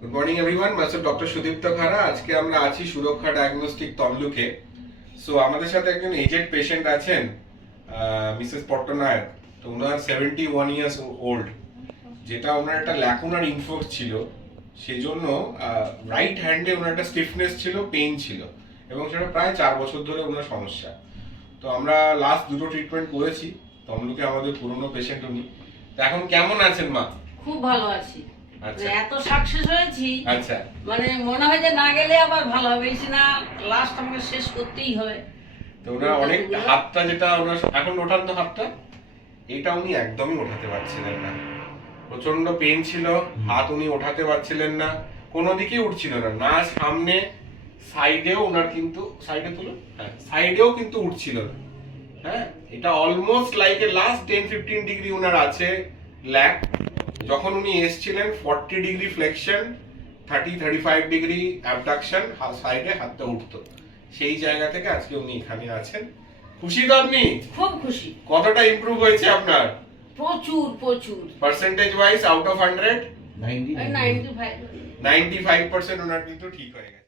Good morning everyone, master doctor Sudipta খাড়া। আজকে আমরা আছি সুরক্ষা ডায়াগনস্টিক তমলুকে। সো আমাদের সাথে একজন এজেড পেশেন্ট আছেন, মিসেস পট্টনায়ক। তো ওনার 71 ইয়ার্স ওল্ড, যেটা ওনার একটা ল্যাকুনার ইনফোর্স ছিল, সেই জন্য রাইট হ্যান্ডে ওনার একটা স্টিফনেস ছিল, পেইন ছিল, এবং সেটা প্রায় 4 বছর ধরে ওনার সমস্যা। তো আমরা লাস্ট দুটো ট্রিটমেন্ট করেছি তমলুকে, আমাদের পুরনো পেশেন্ট উনি। তো এখন কেমন আছেন মা? খুব ভালো আছি। আচ্ছা, এত সাকসেস হয়েছি, আচ্ছা, মানে মনে হয় যে না গেলে আবার ভালো হবে, এই না লাস্ট আমাকে শেষ করতেই হবে। তো ওনার অনেক হাতটা, যেটা ওনার এখন ওঠান তো হাতটা, এটা উনি একদমই ওঠাতে পারছিলেন না, প্রচন্ড পেন ছিল, হাত উনি ওঠাতে পারছিলেন না, কোনো দিকেই উঠছিল না, না সামনে, সাইডেও ওনার কিন্তু, সাইডে তুলো, হ্যাঁ সাইডেও কিন্তু উঠছিল না। হ্যাঁ, এটা almost like a last 10-15 degree ওনার আছে ল্যাক। যখন উনি এসছিলেন 40 ডিগ্রি ফ্লেকশন, 30-35 ডিগ্রি অ্যাবডাকশন, সাইডে হাতটা উঠতো। সেই জায়গা থেকে আজকে উনি এখানে আছেন। খুশি তো আপনি? খুব খুশি। কতটা ইমপ্রুভ হয়েছে আপনার? প্রচুর প্রচুর। Percentage wise out of 100 95। 95% ওনার কিন্তু ঠিক হয়ে গেছে।